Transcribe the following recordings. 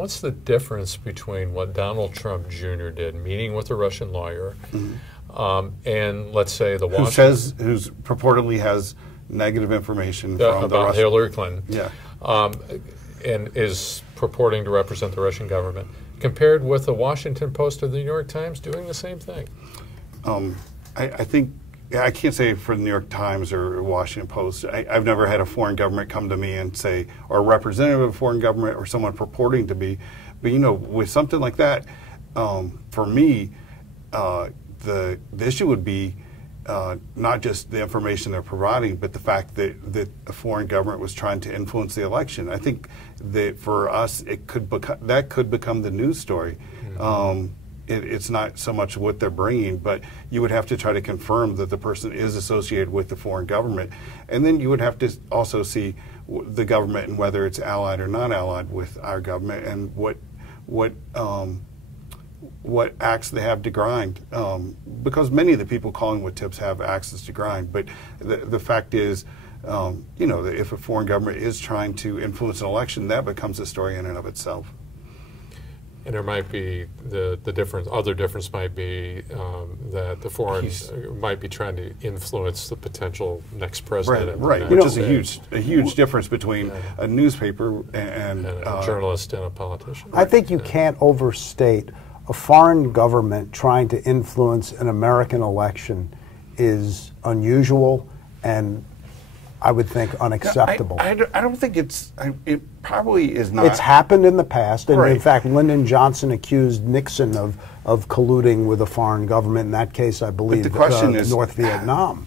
What's the difference between what Donald Trump Jr. did, meeting with a Russian lawyer, and let's say the Washington... Who's purportedly has negative information from about Hillary Clinton, yeah, and is purporting to represent the Russian government, compared with the Washington Post or the New York Times doing the same thing? I think, I can't say for the New York Times or Washington Post. I've never had a foreign government come to me and say, or a representative of a foreign government or someone purporting to be. But, you know, with something like that, for me, the issue would be not just the information they're providing, but the fact that a foreign government was trying to influence the election. I think that for us, it could become the news story. It's not so much what they're bringing, but you would have to try to confirm that the person is associated with the foreign government. And then you would have to also see the government and whether it's allied or not allied with our government, and what axe they have to grind. Because many of the people calling with tips have axes to grind. But the fact is, you know, that if a foreign government is trying to influence an election, that becomes a story in and of itself. And there might be the difference. Other difference might be that the foreign might be trying to influence the potential next president. Right, which is a huge difference between a newspaper and a journalist and a politician. I think you can't overstate a foreign government trying to influence an American election is unusual and, I would think, unacceptable. I don't think it probably is not. It's happened in the past, and in fact, Lyndon Johnson accused Nixon of colluding with a foreign government. In that case, I believe, but the question is, North Vietnam.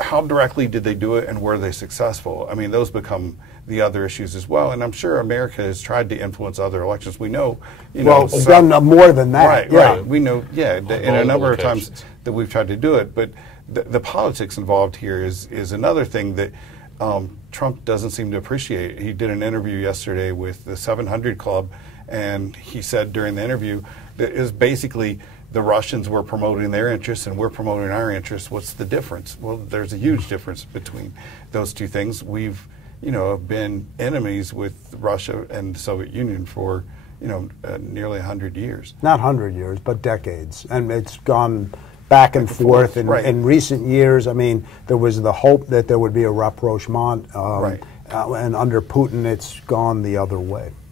How directly did they do it, and were they successful? I mean, those become the other issues as well. And I'm sure America has tried to influence other elections. We know, well, it's done more than that. Right. We know, in a number of times that we've tried to do it, but the politics involved here is another thing that Trump doesn't seem to appreciate. He did an interview yesterday with the 700 Club, and he said during the interview that it was basically the Russians were promoting their interests and we're promoting our interests. What's the difference? Well, there's a huge difference between those two things. We've, been enemies with Russia and the Soviet Union for, nearly 100 years. Not 100 years, but decades. And it's gone back and forth. In recent years, I mean, there was the hope that there would be a rapprochement, and under Putin, it's gone the other way.